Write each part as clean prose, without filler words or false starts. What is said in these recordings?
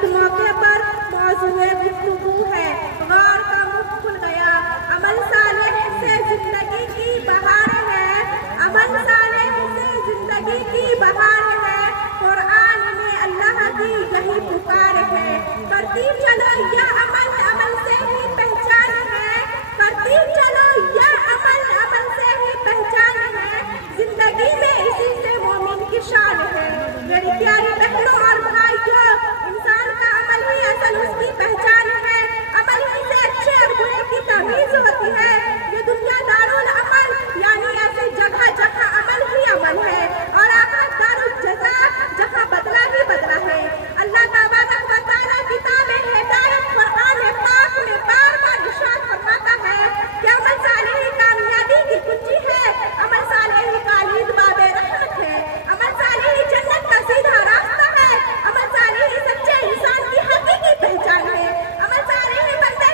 इस मौके पर मौजूद गुफ्तगू है गौर का मुख खुल गया। अमल सालेह से जिंदगी की बहार है, अमल सालेह से जिंदगी की बहार है। कुरान में अल्लाह की यही पुकार है, करती चलो या अमल, अमल से ही पहचान है, करती चलो या अमल, अमल से ही पहचान है। जिंदगी में इसी से मोमिन की शान है। मेरी प्यारी बहनों और भाइयों, इंसान का अमल ही असल उसकी पहचान है। अमल ही से अच्छे और बुरे की तमीज होती है। ये दुनिया दारुल अमल यानी ऐसी जगह जहाँ अमल ही अमल है और आखिरत दारुल जज़ा जहाँ बदला ही बदला है। अल्लाह तबारक व तआला किताब हिदायत कुरान पाक में बार बार इरशाद फरमाता है कि अमल सालेह ही कामयाबी की कुंजी है, अमल सालेह ही कालिद बाबे रहमत है, अमल सालेह ही जन्नत का सीधा रास्ता है, अमल सालेह ही सच्चे इंसान की हकीकी पहचान है, अमल सालेह ही बंदे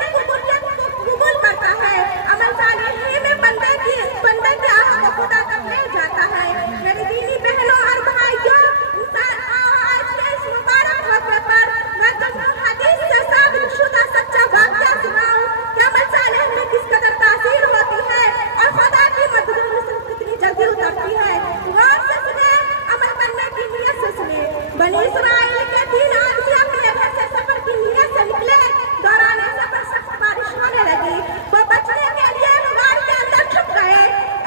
की कबूलियत को कबूल करता है, अमल सालेह ही में बंदे की आह को खुदा तक ले जाता है। मेरी दीनी बहनों और भाइयों, आज के इस मुबारक मौके पर मैं तुमको हदीस से साबित शुदा सच्चा वाक़या सुनाऊं कि अमल सालेह में किस कदर तासीर होती है और खुदा की मदद कितनी जल्दी उतरती है। गौर से सुने, अमल करने की नीयत से सुने। बनी इस्राइल के 3 आदमी अपने घर से सफर की नीयत से निकले। दौरान सफर सख्त बारिश होने लगी। वो बचने के लिए गाड़ के अंदर छुप गए।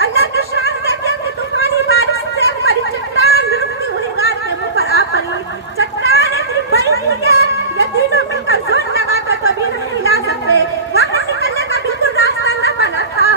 अल्लाह की शान देखे कि तूफानी बारिश से एक बड़ी चट्टान रुकती हुई गाड़ के मुंह पर आ पड़ी। चट्टान इतनी बड़ी थी कि ये तीनों मिलकर जोर लगाकर तो भी नहीं हिला सकते। वहां निकलने का बिल्कुल रास्ता न बना था।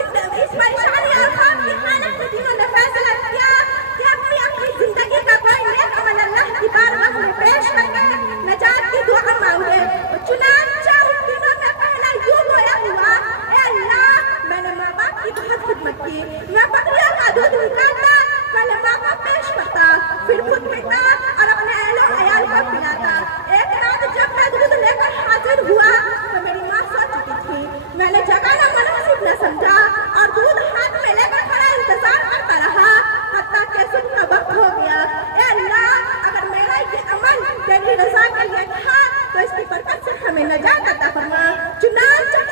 इस परेशानी और खौफ की हालत में तीनों ने फैसला किया कि अपनी अपनी जिंदगी का कोई नेक अमल अल्लाह की बारगाह में पेश करके नजात की दुआ मांगे। चुनांचे उन तीनों में पहला यूं रोया हुआ, ए अल्लाह, मैंने माँ बाप की बहुत खिदमत की, मैं बकरियों का दूध निकालता, पहले माँ को पेश करता, फिर खुद पीता और अपने अहलो अयाल को पिलाता। एक रात जब मैं दूध लेकर हाजिर हुआ तो मेरी माँ सो चुकी थी। मैंने जगाना मुनासिब न समझा और दूध हाथ में लेकर खड़ा इंतजार करता रहा हत्ता कि सुबह का वक्त हो गया। ए अल्लाह, अगर मेरा ये अमल तेरी रज़ा के लिए था तो इसकी बरकत से हमें नजात अता फरमा। चुनांचे